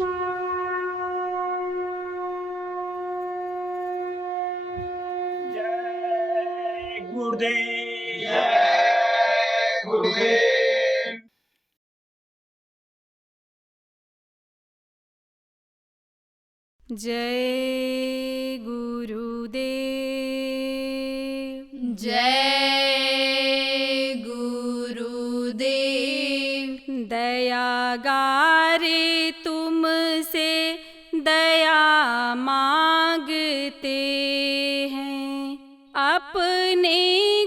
जय गुरुदेव। जय गुरुदेव। जय गुरुदेव। जय गुरुदेव। दयागारे तुमसे दया मांगते हैं, अपने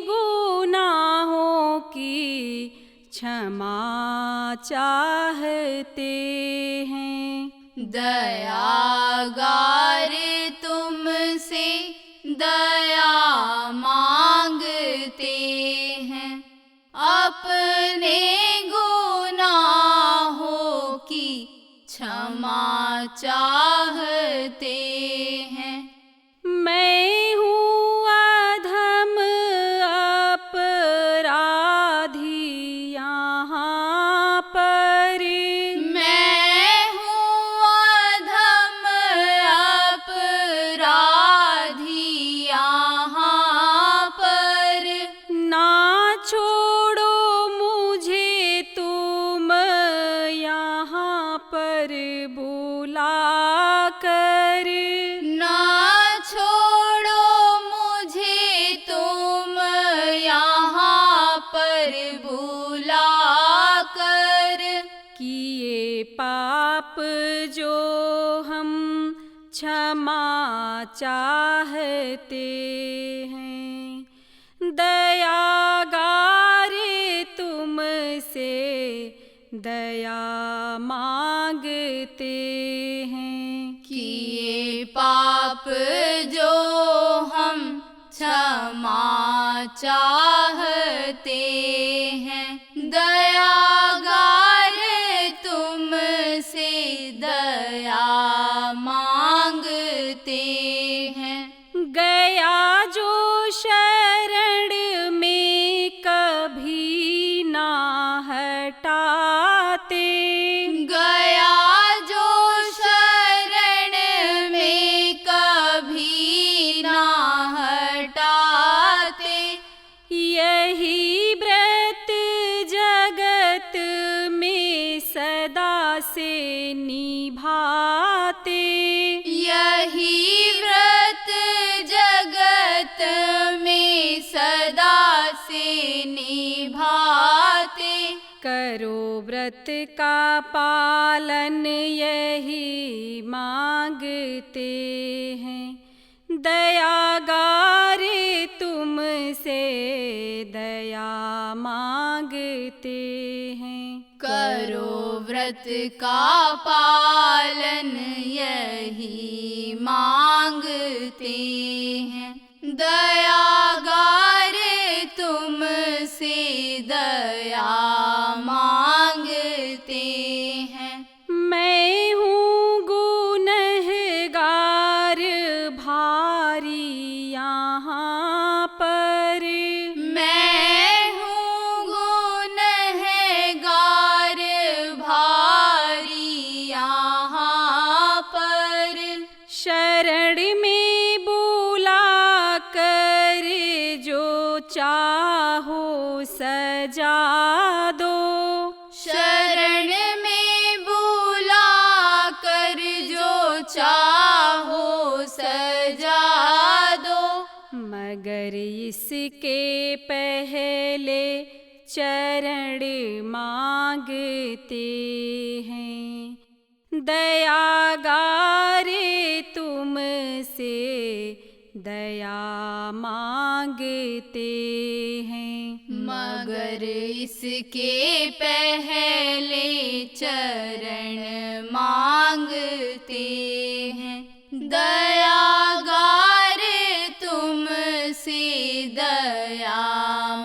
गुनाहों की क्षमा चाहते हैं। दयागारे तुमसे दया मांगते हैं, अपने गुनाहों की क्षमा चाहते हैं। मैं हूँ अधम अपराधी यहाँ पर, मैं हूँ अधम अपराधी यहाँ पर। ना छोड़ो मुझे तुम यहाँ पर बुला कर, ना छोड़ो मुझे तुम यहाँ पर बुला कर। किए पाप जो हम क्षमा चाहते हैं, दयागारे तुमसे दया मांगते हैं। किए पाप जो हम क्षमा चाहते हैं, दयागारे तुमसे दया मांगते हैं। गया जो शरण में कभी ना हटाते, गया जो शरण में कभी ना हटाते। यही व्रत जगत में सदा से निभाते, यही व्रत जगत में सदा से निभाते। करो व्रत का पालन यही मांगते हैं, दयागारे तुमसे दया मांगते हैं। करो व्रत का पालन यही मांगते हैं, दयागारे तुमसे दया मांगते हैं। मैं हूँ गुनहगार भारी यहाँ पर, मैं हूँ गुनहगार भारी यहाँ पर। शरण में बुला कर जो चाहो सजा दो, शरण में बुला कर जो चाहो सजा दो। मगर इसके पहले चरण मांगते हैं, दयागारे तुमसे दया मांगते हैं। मगर इसके पहले चरण मांगते हैं, दयागारे तुमसे दया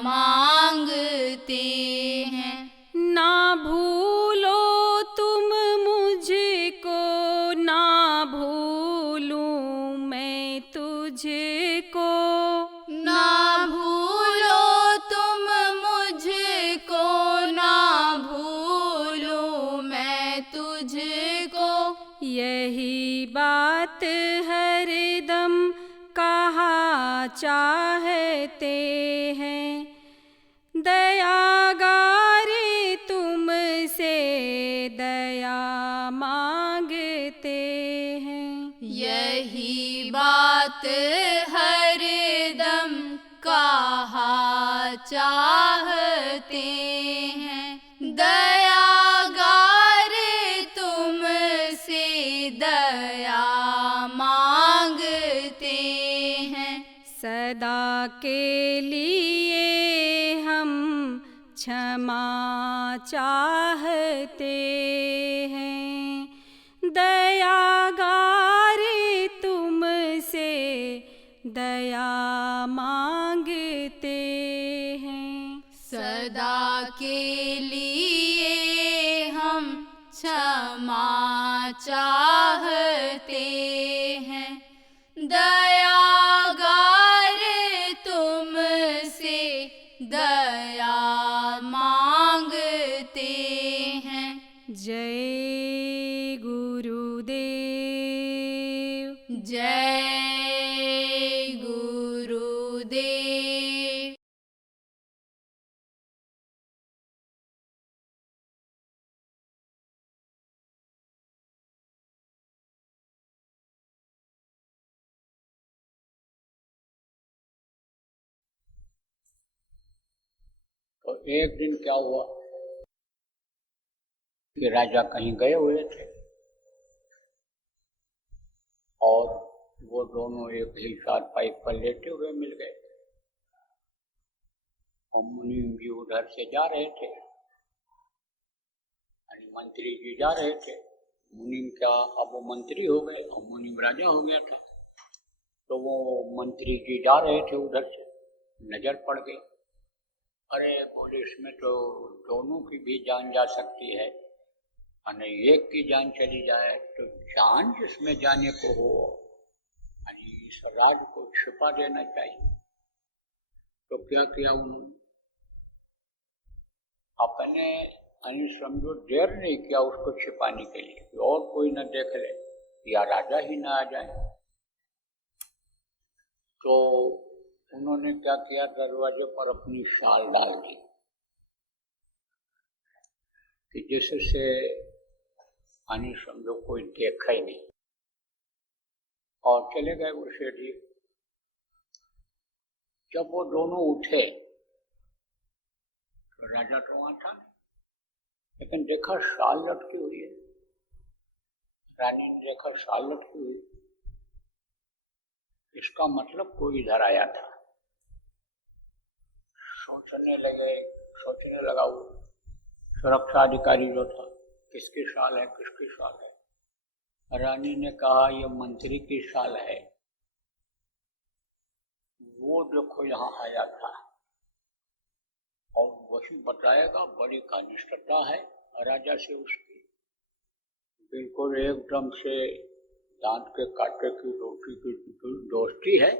मांगते हैं। ना भूलो तुम मुझको, ना भूलूं मैं तुझको, ना भूलो तुम मुझको, ना भूलूं मैं तुझको। यही बात हरदम कहा चाहते हैं। दयागारे तुमसे दया मांगते हैं। यही बात हरदम कहा चाहते हैं। दयागारे तुमसे दया मांगते हैं। सदा के लिए हम क्षमा चाहते हैं। दयागारे तुमसे दया मांगते हैं। सदा के लिए हम क्षमा चाहते हैं। दयागारे तुमसे दया मांगते हैं। जय गुरुदेव। जय गुरुदेव। तो एक दिन क्या हुआ कि राजा कहीं गए हुए थे और वो दोनों एक ही चारपाई पर लेटे हुए मिल गए। और मुनीम जी उधर से जा रहे थे, यानी मंत्री जी जा रहे थे। मुनीम क्या, अब वो मंत्री हो गए और मुनीम राजा हो गया था। तो वो मंत्री जी जा रहे थे, उधर से नजर पड़ गई। अरे बोले, इसमें तो दोनों की भी जान जा सकती है, और एक की जान चली जाए तो जान जिसमें जाने को हो, यानी इस राज को छुपा देना चाहिए। तो क्या किया उन्होंने, अपने समझो देर नहीं किया उसको छिपाने के लिए, और कोई न देख ले या राजा ही ना आ जाए। तो उन्होंने क्या किया, दरवाजे पर अपनी शाल डाल दी कि जिससे यानी समझो कोई देखा ही नहीं, और चले गए वो सेठी। जब वो दोनों उठे तो राजा तो वहां था, लेकिन देखा शाल लटकी हुई है। रानी ने देखा शाल लटकी हुई, इसका मतलब कोई इधर आया था। सोचने लगा वो सुरक्षा अधिकारी जो था, किसकी शाल है, किसकी शाल है। रानी ने कहा ये मंत्री की शाल है, वो देखो यहाँ आया था और वही बताएगा। बड़ी घनिष्ठता है राजा से उसकी, बिल्कुल एकदम से दांत के कांटे की रोटी की दोस्ती है,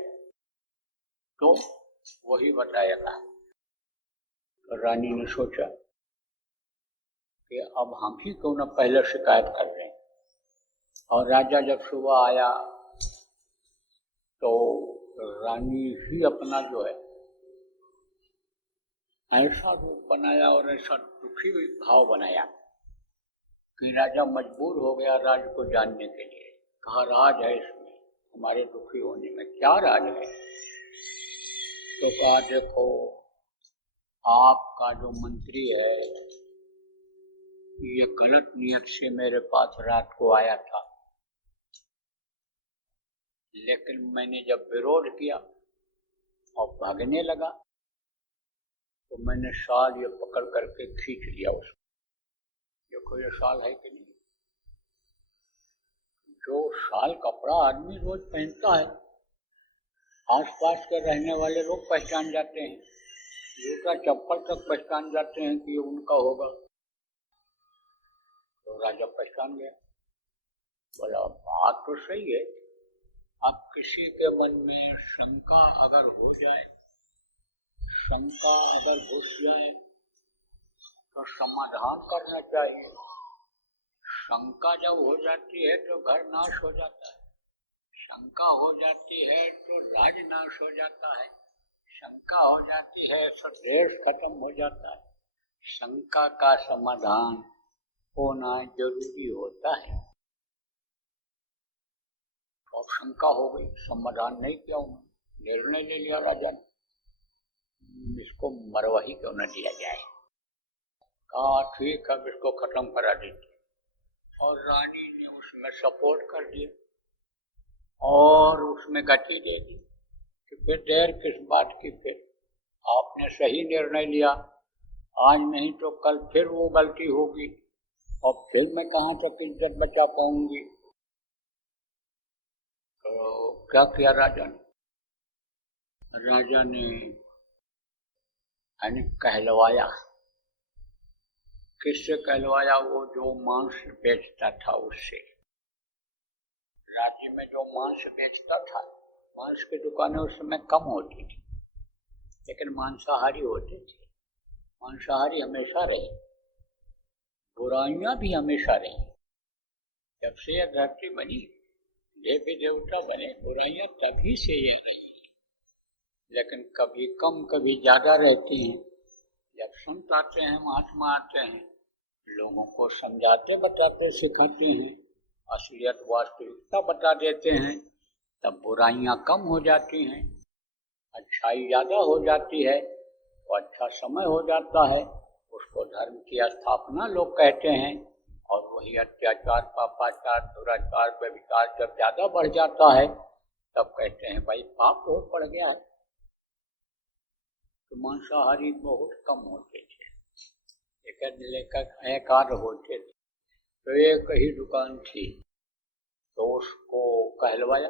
तो वही बताएगा। तो रानी ने सोचा कि अब हम ही क्यों न पहले शिकायत कर रहे हैं। और राजा जब सुबह आया तो रानी ही अपना जो है ऐसा रूप बनाया और ऐसा दुखी भाव बनाया कि राजा मजबूर हो गया राज को जानने के लिए। कहा राज है इसमें, हमारे दुखी होने में क्या राज है। तो कहा देखो, आपका जो मंत्री है ये गलत नियत से मेरे पास रात को आया था, लेकिन मैंने जब विरोध किया और भागने लगा तो मैंने शाल ये पकड़ करके खींच लिया उसको। देखो ये शाल है कि नहीं, जो शाल कपड़ा आदमी रोज पहनता है, आसपास के रहने वाले लोग पहचान जाते हैं, जूता चप्पल तक पहचान जाते हैं कि ये उनका होगा। तो राजा पहचान गया, बोला बात तो सही है, अब किसी के मन में शंका अगर हो जाए, शंका अगर घुस जाए तो समाधान करना चाहिए। शंका जब हो जाती है तो घर नाश हो जाता है, शंका हो जाती है तो राज नाश हो जाता है, शंका हो जाती है तो देश खत्म हो जाता है। शंका का समाधान होना जरूरी होता है। तो अब शंका हो गई, समाधान नहीं किया, उन्होंने निर्णय ले लिया राजा ने, इसको मरवा ही क्यों न दिया जाए। कहा ठीक है, इसको खत्म करा देते। और रानी ने उसमें सपोर्ट कर दिया और उसमें गति दे दी कि फिर देर किस बात की, फिर आपने सही निर्णय लिया, आज नहीं तो कल फिर वो गलती होगी और फिर मैं कहाँ तक इज्जत बचा पाऊंगी। तो क्या किया राजा ने? राजा ने कहलवाया। किससे कहलवाया? वो जो मांस बेचता था उससे। राज्य में जो मांस बेचता था, मांस की दुकानें उस समय कम होती थी, लेकिन मांसाहारी होते थे। मांसाहारी हमेशा रहे, बुराइयां भी हमेशा रही। जब से यह धरती बनी, देवी देवता बने, बुराइयां तभी से ये रही, लेकिन कभी कम कभी ज्यादा रहती हैं। जब संत आते हैं, महात्मा आते हैं, लोगों को समझाते बताते सिखाते हैं, असलियत वास्तविकता बता देते हैं, तब बुराइयां कम हो जाती हैं, अच्छाई ज्यादा हो जाती है, तो अच्छा समय हो जाता है। उसको धर्म की स्थापना लोग कहते हैं। और वही अत्याचार, पापाचार, दुराचार, व्यभिचार जब ज्यादा बढ़ जाता है, तब कहते हैं भाई पाप बहुत बढ़ गया है। तो मांसाहारी बहुत कम होते थे, एक आध होते थे। तो एक ही दुकान थी, तो उसको कहलवाया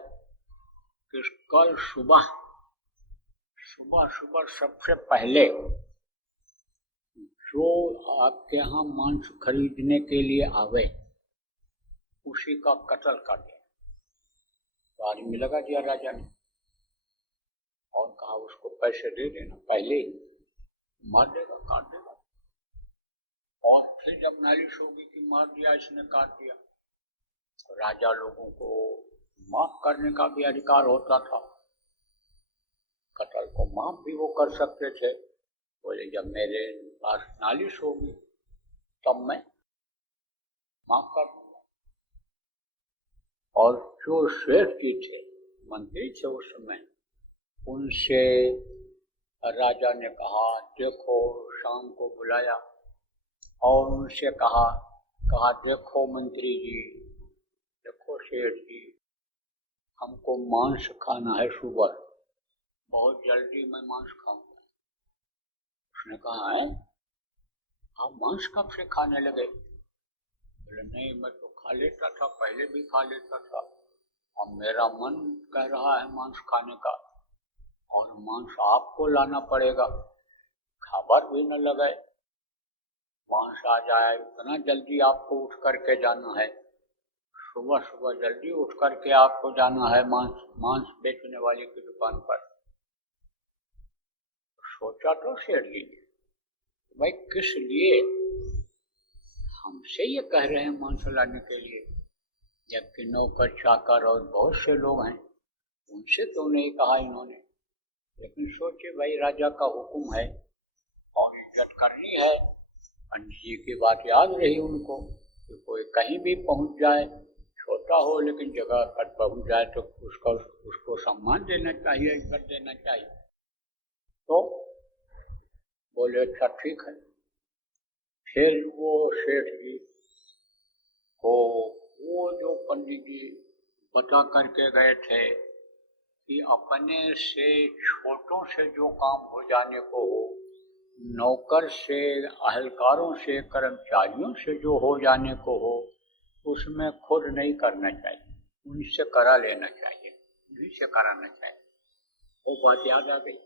कि कल सुबह सबसे पहले जो आपके यहाँ मांस खरीदने के लिए आवे, उसी का कत्ल कर दिया। तो आदमी लगा दिया राजा ने और कहा उसको पैसे दे देना, पहले ही मार देगा, काट देगा। और फिर जब नालिश होगी कि मार दिया, इसने काट दिया, तो राजा लोगों को माफ करने का भी अधिकार होता था। कत्ल को माफ भी वो कर सकते थे। बोले जब मेरे पास नालिश होगी तब मैं माफ कर दूंगा। और जो श्रेष्ठ जी थे, मंत्री थे उस समय, उनसे राजा ने कहा, देखो, शाम को बुलाया और उनसे कहा देखो मंत्री जी, देखो सेठ जी, हमको मांस खाना है सुबह, बहुत जल्दी मैं मांस खाऊंगा। उसने कहा है आप मांस कब से खाने लगे? बोले नहीं, मैं तो खा लेता था, पहले भी खा लेता था, और मेरा मन कह रहा है मांस खाने का, और मांस आपको लाना पड़ेगा, खबर भी न लगे, मांस आ जाए, इतना जल्दी आपको उठ करके जाना है, सुबह सुबह जल्दी उठ करके आपको जाना है मांस बेचने वाले की दुकान पर। सोचा तो सेठ जी, भाई किस लिए हमसे ये कह रहे हैं मांस लाने के लिए, जबकि नौकर चाकर और बहुत से लोग हैं, उनसे तो नहीं कहा इन्होंने। लेकिन सोचे भाई राजा का हुक्म है और इज्जत करनी है। पंडित जी की बात याद रही उनको कि कोई कहीं भी पहुंच जाए, छोटा हो लेकिन जगह पर पहुंच जाए तो उसको सम्मान देना चाहिए, इज्जत देना चाहिए। तो बोले अच्छा ठीक है। फिर वो सेठ जी को वो जो पंडित जी बता करके गए थे कि अपने से छोटों से जो काम हो जाने को हो, नौकर से, अहलकारों से, कर्मचारियों से जो हो जाने को हो, उसमें खुद नहीं करना चाहिए, उनसे करा लेना चाहिए, उन्हीं से कराना चाहिए। वो बात याद आ गई।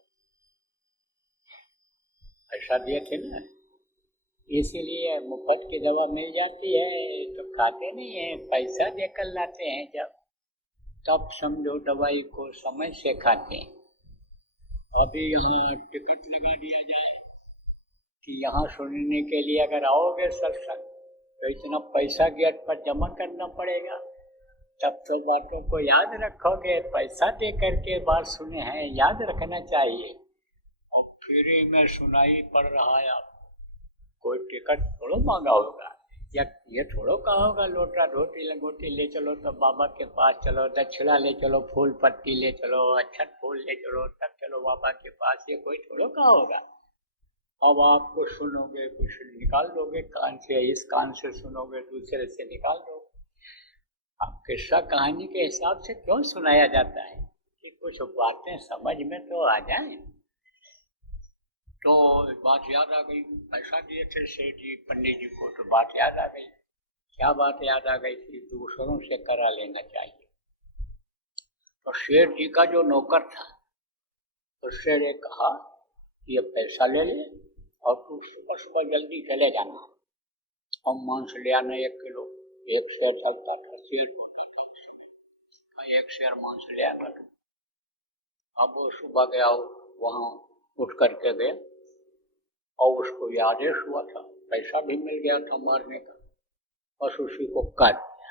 ऐसा दिए थे ना, इसीलिए मुफ्त की दवा मिल जाती है तो खाते नहीं है, पैसा देकर लाते हैं जब, तब समझो दवाई को समय से खाते हैं। अभी यहाँ टिकट लगा दिया जाए कि यहाँ सुनने के लिए अगर आओगे सत्संग तो इतना पैसा गेट पर जमा करना पड़ेगा, तब तो बातों को याद रखोगे। पैसा दे करके बात सुने हैं, याद रखना चाहिए। और फ्री में सुनाई पड़ रहा है आप, कोई टिकट थोड़ो मांगा होगा, या ये थोड़ो कहा होगा लोटा धोती लंगोटी ले चलो तो बाबा के पास चलो, दक्षिणा ले चलो, फूल पत्ती ले चलो, अक्षत फूल ले चलो, तब चलो बाबा के पास, ये कोई थोड़ो कहा होगा। अब आपको सुनोगे, कुछ निकाल दोगे कान से, इस कान से सुनोगे, दूसरे से निकाल दोगे। अब किस्सा कहानी के हिसाब से क्यों सुनाया जाता है कि कुछ बातें समझ में तो आ जाए। तो बात याद आ गई, पैसा दिए थे सेठ जी पंडित जी को, तो बात याद आ गई। क्या बात याद आ गई थी? दूसरों से करा लेना चाहिए। तो सेठ जी का जो नौकर था, उससे ने कहा कि ये पैसा ले ले और तू सुबह सुबह जल्दी चले जाना और मांस ले आना 1 किलो। 1 शेर चलता था, शेर होता था, 1 शेर मांस ले आना तू। अब वो सुबह गया, वहाँ उठ करके गया और उसको ये आदेश हुआ था, पैसा भी मिल गया था मारने का, बस उसी को काट दिया,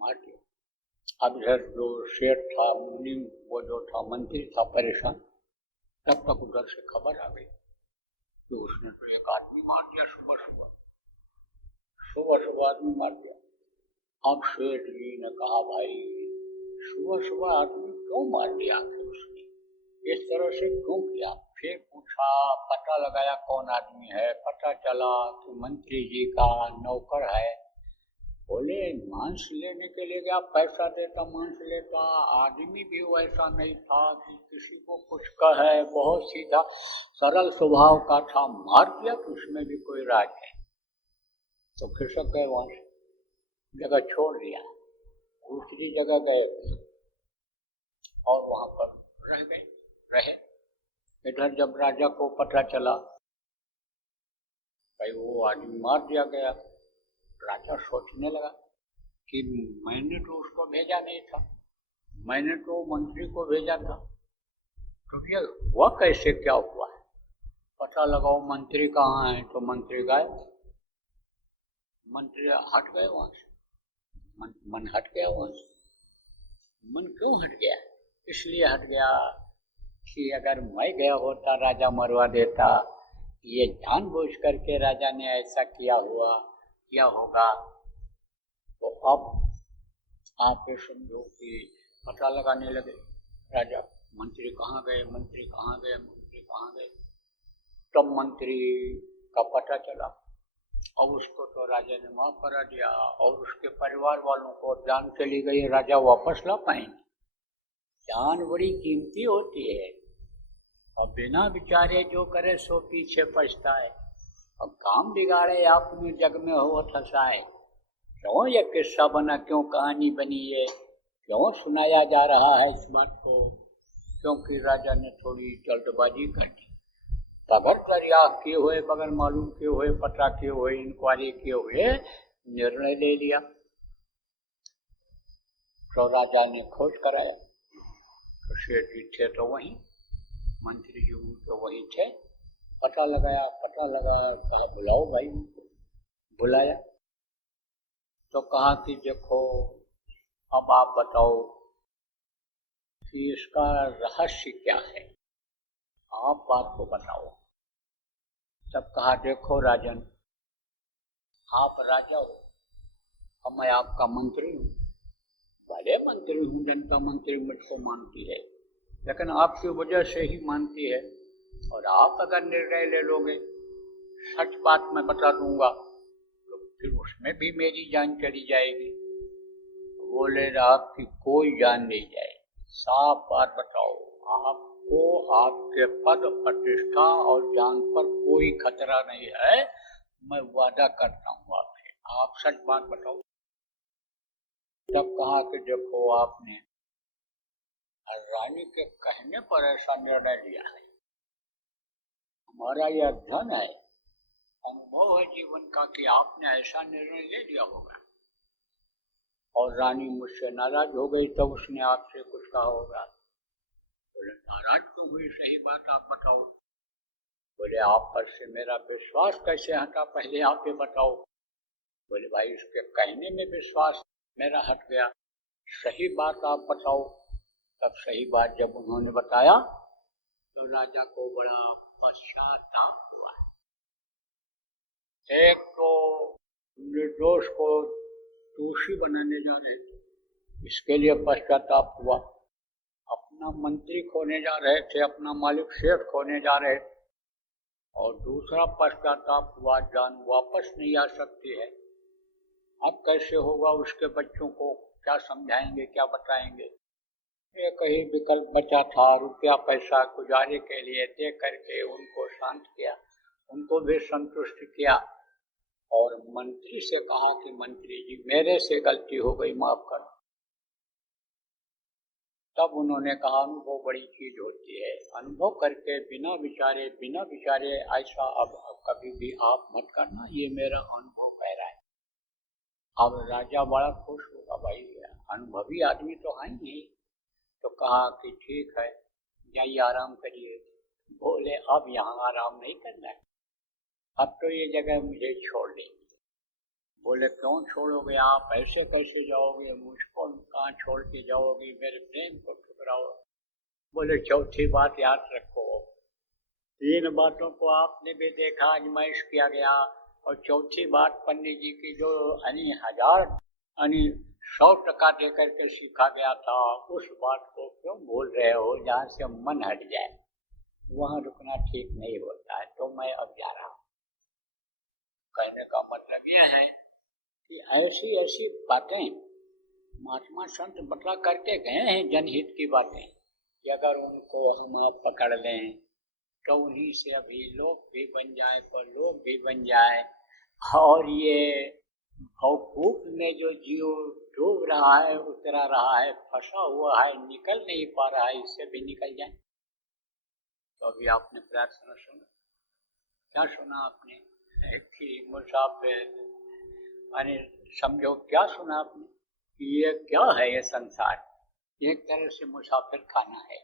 मार दिया। अब इधर जो शेर था, मुनि वो जो था, मंत्री था, परेशान। तब तक उधर से खबर आ गई कि उसने तो एक आदमी मार दिया, सुबह सुबह आदमी मार दिया। अब शेठ जी ने कहा, भाई सुबह सुबह आदमी क्यों मार दिया आखिर उसने, इस तरह से क्यों किया? फिर पूछा, पता लगाया कौन आदमी है, पता चला कि मंत्री जी का नौकर है। बोले मांस लेने के लिए गया, पैसा देता मांस लेता, आदमी भी वैसा नहीं था कि किसी को कुछ कहे, बहुत सीधा सरल स्वभाव का था, मार दिया तो उसमें भी कोई राज है। तो खिसक गए, वहां से जगह छोड़ दिया, दूसरी जगह गए और वहां पर रहे। इधर जब राजा को पता चला भाई वो आदमी मार दिया गया, राजा सोचने लगा कि मैंने तो उसको भेजा नहीं था, मैंने तो मंत्री को भेजा था, तो ये हुआ कैसे, क्या हुआ है? पता लगाओ मंत्री कहाँ है, तो मंत्री गए, मंत्री हट गए वहां से, मन हट गया वहां से। मन क्यों हट गया? इसलिए हट गया कि अगर मैं गया होता राजा मरवा देता, ये जानबूझ करके राजा ने ऐसा किया होगा। तो अब आप ये समझो कि पता लगाने लगे राजा, मंत्री कहाँ गए, मंत्री कहाँ गए, मंत्री कहाँ गए। तब मंत्री का पता चला और उसको तो राजा ने माफ करा दिया, और उसके परिवार वालों को जान चली गई, राजा वापस ला पाएंगे। जान बड़ी कीमती होती है, अब बिना विचारे जो करे सो पीछे पछताए, अब काम बिगाड़े अपने जग में हो फंसाए। क्यों ये किस्सा बना, क्यों कहानी बनी, ये क्यों सुनाया जा रहा है इस बात को? क्योंकि राजा ने थोड़ी जल्दबाजी कर दी, बगैर दरिया किए हुए, बगैर मालूम किए हुए, पता किए हुए, इंक्वायरी किए हुए निर्णय ले लिया। तो राजा ने खोज कराया, तो सेठ जी थे तो वहीं, मंत्री जी तो वहीं थे। पता लगाया, कहा बुलाओ भाई, बुलाया तो कहा कि देखो अब आप बताओ कि इसका रहस्य क्या है, आप बात को बताओ। तब कहा देखो राजन, आप राजा हो और मैं आपका मंत्री हूँ, भले मंत्री हूँ, जनता मंत्री मुझको मानती है, लेकिन आपकी वजह से ही मानती है, और आप अगर निर्णय ले लोगे, सच बात मैं बता दूंगा, तो फिर उसमें भी मेरी जान चली जाएगी। बोले आपकी कोई जान नहीं जाए, साफ बात बताओ, आपको आपके पद प्रतिष्ठा और जान पर कोई खतरा नहीं है, मैं वादा करता हूँ आपसे, आप सच बात बताओ। तब कहा कि देखो आपने रानी के कहने पर ऐसा निर्णय लिया है, हमारा यह अध्ययन है, अनुभव है जीवन का कि आपने ऐसा निर्णय ले लिया होगा, और रानी मुझसे नाराज हो गई तब उसने आपसे कुछ कहा होगा। बोले नाराज क्यों हुई, सही बात आप बताओ। बोले आप पर से मेरा विश्वास कैसे हटा, पहले आप ये बताओ। बोले भाई इसके कहने में विश्वास मेरा हट गया, सही बात आप बताओ। तब सही बात जब उन्होंने बताया तो राजा को बड़ा पश्चाताप हुआ। एक तो निर्दोष को दोषी बनाने जा रहे थे, इसके लिए पश्चाताप हुआ। अपना मंत्री खोने जा रहे थे, अपना मालिक शेठ खोने जा रहे थे। और दूसरा पश्चाताप हुआ, जान वापस नहीं आ सकती है। अब कैसे होगा, उसके बच्चों को क्या समझाएंगे, क्या बताएंगे। एक ही विकल्प बचा था, रुपया पैसा गुजारे के लिए दे करके उनको शांत किया, उनको भी संतुष्ट किया। और मंत्री से कहा कि मंत्री जी मेरे से गलती हो गई, माफ कर। तब उन्होंने कहा अनुभव बड़ी चीज होती है, अनुभव करके बिना विचारे ऐसा अब कभी भी आप मत करना, ये मेरा अनुभव कह रहा है। अब राजा बड़ा खुश होगा, भाई अनुभवी आदमी तो है नहीं। तो कहा कि ठीक है जाइए आराम करिए। बोले अब यहाँ आराम नहीं करना है, अब तो ये जगह मुझे छोड़ देंगे। बोले क्यों छोड़ोगे आप, ऐसे कैसे जाओगे, मुझको कहाँ छोड़ के जाओगे, मेरे प्रेम को ठुकराओ। बोले चौथी बात याद रखो, 3 बातों को आपने भी देखा, आजमाइश किया गया। और चौथी बात पंडित जी की जो 100% दे करके सीखा गया था, उस बात को क्यों भूल रहे हो, जहाँ से मन हट जाए वहाँ रुकना ठीक नहीं होता है। तो मैं अब जा रहा हूँ। कहने का मतलब यह है कि ऐसी ऐसी बातें महात्मा संत बतला करके गए हैं, जनहित की बातें, कि अगर उनको हम पकड़ लें तो उन्हीं से अभी लोग भी बन जाए, पर लोग भी बन जाए। और ये भवकूप में जो जीव डूब रहा है, उतरा रहा है, फंसा हुआ है, निकल नहीं पा रहा है, इससे भी निकल जाए। तो अभी आपने प्रार्थना सुना, क्या सुना आपने कि मुसाफिर, यानी समझो क्या सुना आपने कि ये क्या है, ये संसार एक तरह से मुसाफिर खाना है,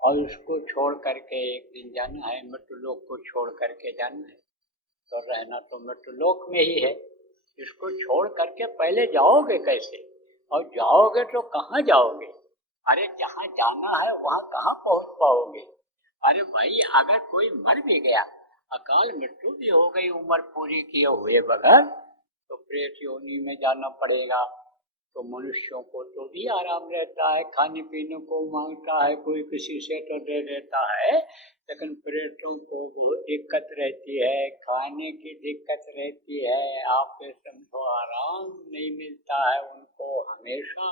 और उसको छोड़ करके एक दिन जाना है, मृत्युलोक को छोड़ करके जाना है। तो रहना तो मृत्युलोक में ही है, इसको छोड़ करके पहले जाओगे कैसे, और जाओगे तो कहाँ जाओगे। अरे जहाँ जाना है वहाँ कहाँ पहुँच पाओगे। अरे भाई अगर कोई मर भी गया, अकाल मृत्यु भी हो गई उम्र पूरी किए हुए बगैर, तो प्रेत योनि में जाना पड़ेगा। तो मनुष्यों को तो भी आराम रहता है, खाने पीने को मांगता है, कोई किसी से तो दे देता है, लेकिन प्रेतों को बहुत दिक्कत रहती है, खाने की दिक्कत रहती है। आप समझो आराम नहीं मिलता है उनको, हमेशा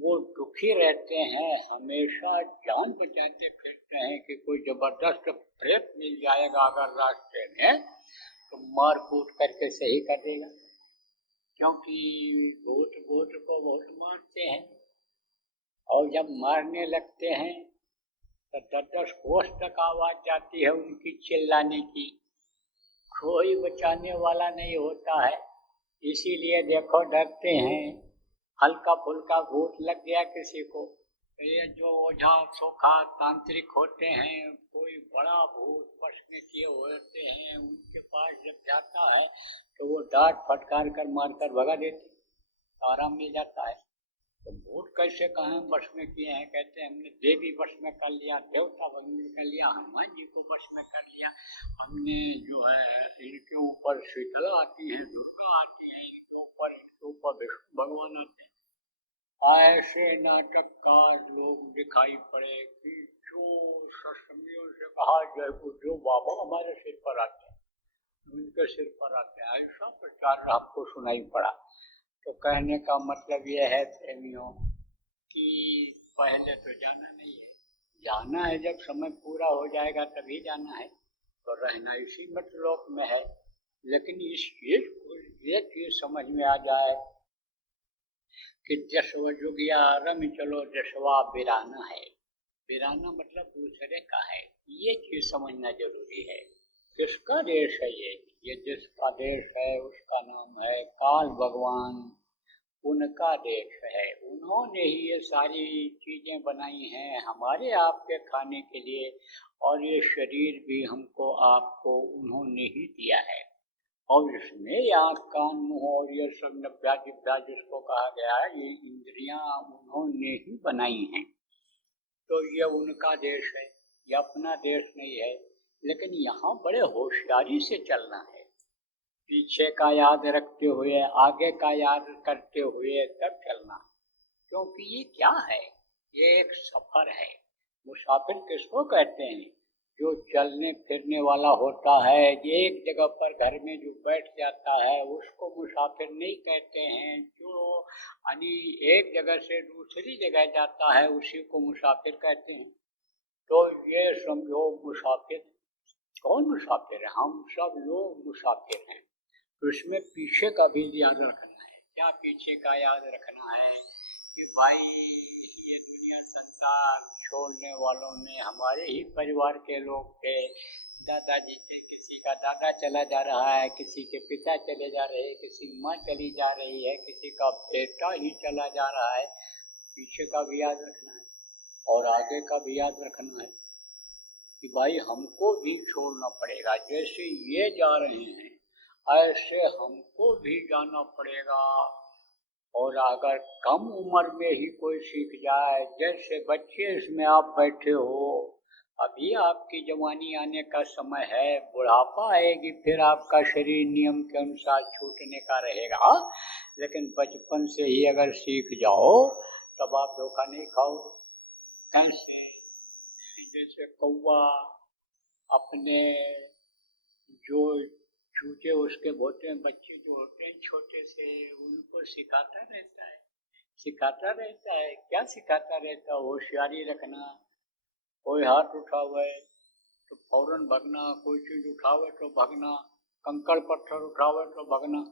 वो दुखी रहते हैं, हमेशा जान बचाते फिरते हैं कि कोई जबरदस्त प्रेत मिल जाएगा अगर रास्ते में, तो मार कूट करके सही कर देगा। क्योंकि भूत को बहुत मारते हैं, और जब मारने लगते हैं तो 10-10 कोस तक आवाज जाती है उनकी चिल्लाने की, कोई बचाने वाला नहीं होता है। इसीलिए देखो डरते हैं, हल्का फुल्का भूत लग गया किसी को, ये जो ओझा सोखा तांत्रिक होते हैं, कोई बड़ा भूत वश में किए होते हैं, उनके पास जब जाता है तो वो डांट फटकार कर मार कर भगा देते, आराम मिल जाता है। तो भूत कैसे कहाँ वश में किए हैं, कहते हैं हमने देवी वश में कर लिया, देवता वश में कर लिया, हनुमान जी को वश में कर लिया, हमने जो है इनके ऊपर शीतला आती है, दुर्गा आती है, इनके ऊपर विष्णु भगवान आते हैं। ऐसे नाटककार लोग दिखाई पड़े कि जो सत्संगियों से कहा जाए जो बाबा हमारे सिर पर आते हैं, उनके सिर पर आते हैं, ऐसा प्रचार हमको सुनाई पड़ा। तो कहने का मतलब ये है प्रेमियों कि पहले तो जाना नहीं है, जाना है जब समय पूरा हो जाएगा तभी जाना है। तो रहना इसी मृत्युलोक में है, लेकिन इस चीज को ये चीज समझ में आ जाए कि जसव जुगिया रम चलो जसवा बिराना है, बिराना मतलब दूसरे का है, ये चीज समझना जरूरी है। किसका देश है ये जिसका देश है उसका नाम है काल भगवान, उनका देश है। उन्होंने ही ये सारी चीजें बनाई हैं हमारे आपके खाने के लिए, और ये शरीर भी हमको आपको उन्होंने ही दिया है। और इसमें आँख कान मुंह और ये सब नब्या जिब्या जिसको कहा गया है, ये इंद्रियां उन्होंने ही बनाई हैं। तो ये उनका देश है, ये अपना देश नहीं है। लेकिन यहाँ बड़े होशियारी से चलना है, पीछे का याद रखते हुए, आगे का याद करते हुए तब चलना। क्योंकि ये क्या है, ये एक सफर है। मुसाफिर किसको कहते हैं? जो चलने फिरने वाला होता है, एक जगह पर घर में जो बैठ जाता है उसको मुसाफिर नहीं कहते हैं। जो यानी एक जगह से दूसरी जगह जाता है उसी को मुसाफिर कहते हैं। तो ये समझो मुसाफिर, कौन मुसाफिर है? हम सब लोग मुसाफिर हैं। तो इसमें पीछे का भी याद रखना है। क्या पीछे का याद रखना है? कि भाई ये दुनिया संसार छोड़ने वालों में हमारे ही परिवार के लोग थे। दादाजी थे, किसी का दादा चला जा रहा है, किसी के पिता चले जा रहे हैं, किसी की माँ चली जा रही है, किसी का बेटा ही चला जा रहा है। पीछे का भी याद रखना है और आगे का भी याद रखना है कि भाई हमको भी छोड़ना पड़ेगा। जैसे ये जा रहे हैं ऐसे हमको भी जाना पड़ेगा। और अगर कम उम्र में ही कोई सीख जाए, जैसे बच्चे इसमें आप बैठे हो, अभी आपकी जवानी आने का समय है, बुढ़ापा आएगी फिर आपका शरीर नियम के अनुसार छूटने का रहेगा। लेकिन बचपन से ही अगर सीख जाओ तब आप धोखा नहीं खाओगे। जैसे कौवा अपने जो चूचे उसके होते हैं, बच्चे जो होते हैं छोटे से, उनको सिखाता रहता है। क्या सिखाता रहता है? होशियारी रखना। कोई हाथ उठावे तो फौरन भगना, कोई चीज उठावे तो भगना, कंकड़ पत्थर उठावे तो भगना।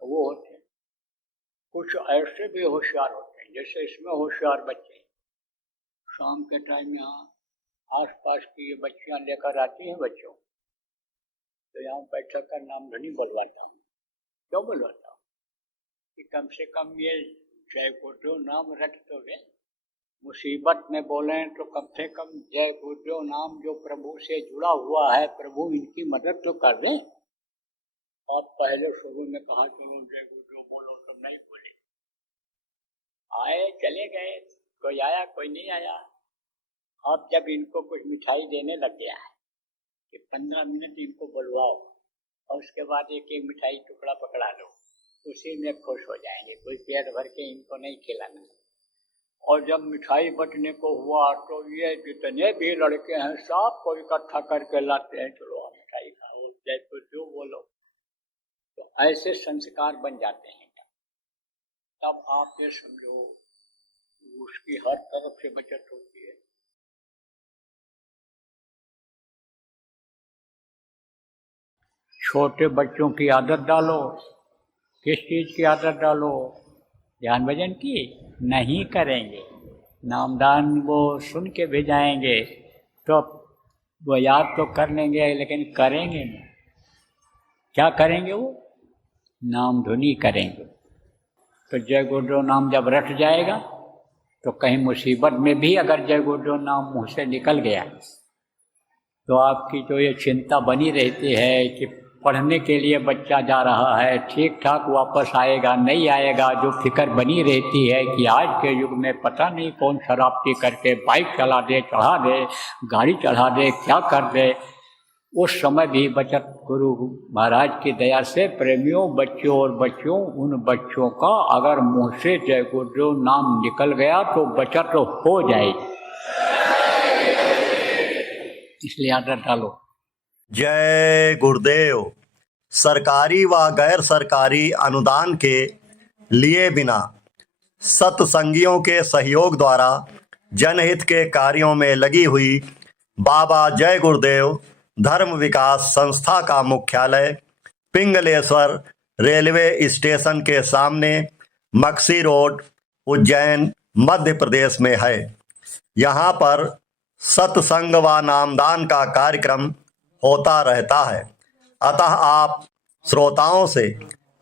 तो वो होते हैं। कुछ ऐसे भी होशियार होते हैं, जैसे इसमें होशियार बच्चे शाम के टाइम यहाँ आसपास की ये बच्चियाँ लेकर आती हैं बच्चों, तो यहाँ बैठक का नाम धनी बुलवाता हूँ। क्यों बुलवाता हूँ? कि कम से कम ये जय गुरुदेव नाम रख तो ले। मुसीबत में बोले तो कम से कम जय गुरुदेव नाम जो प्रभु से जुड़ा हुआ है, प्रभु इनकी मदद तो कर दे। आप पहले शुरू में कहा चलो जय गुरुदेव बोलो, तो नहीं बोले। आए चले गए, कोई आया कोई नहीं आया। अब जब इनको कुछ मिठाई देने लग गया है कि 15 मिनट इनको बुलवाओ और उसके बाद एक एक मिठाई टुकड़ा पकड़ा लो, उसी में खुश हो जाएंगे। कोई पेट भर के इनको नहीं खिलाना। और जब मिठाई बंटने को हुआ तो ये जितने भी लड़के हैं सबको इकट्ठा करके लाते हैं, चलो आप मिठाई खाओ, जैसे जो बोलो। तो ऐसे संस्कार बन जाते हैं। तब आप ये समझो उसकी हर तरफ से बचत होती है। छोटे बच्चों की आदत डालो। किस चीज़ की आदत डालो? ध्यान भजन की नहीं करेंगे, नामदान वो सुन के भी जाएंगे तो वो याद तो कर लेंगे लेकिन करेंगे नहीं। क्या करेंगे? वो नाम धुनी करेंगे। तो जय गुरुदेव नाम जब रट जाएगा तो कहीं मुसीबत में भी अगर जय गुरुदेव नाम मुँह से निकल गया तो आपकी जो ये चिंता बनी रहती है कि पढ़ने के लिए बच्चा जा रहा है, ठीक ठाक वापस आएगा नहीं आएगा, जो फिक्र बनी रहती है कि आज के युग में पता नहीं कौन शराब पी करके बाइक चला दे, चढ़ा दे, गाड़ी चढ़ा दे, क्या कर दे। उस समय भी बचत गुरु महाराज की दया से प्रेमियों, बच्चों और बच्चियों, उन बच्चों का अगर मुँह से जय गुरुदेव नाम निकल गया तो बचत तो हो जाएगी। इसलिए आदत डालो। जय गुरुदेव। सरकारी व गैर सरकारी अनुदान के लिए बिना सत्संगियों के सहयोग द्वारा जनहित के कार्यों में लगी हुई बाबा जय गुरुदेव धर्म विकास संस्था का मुख्यालय पिंगलेश्वर रेलवे स्टेशन के सामने मक्सी रोड, उज्जैन, मध्य प्रदेश में है। यहाँ पर सत्संग व नामदान का कार्यक्रम होता रहता है। अतः आप श्रोताओं से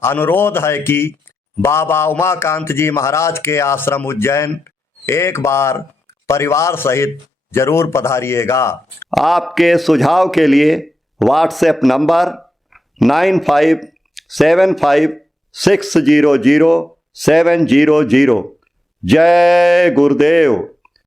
अनुरोध है कि बाबा उमाकांत जी महाराज के आश्रम उज्जैन एक बार परिवार सहित जरूर पधारिएगा। आपके सुझाव के लिए व्हाट्सएप नंबर 9575600700। जय गुरुदेव।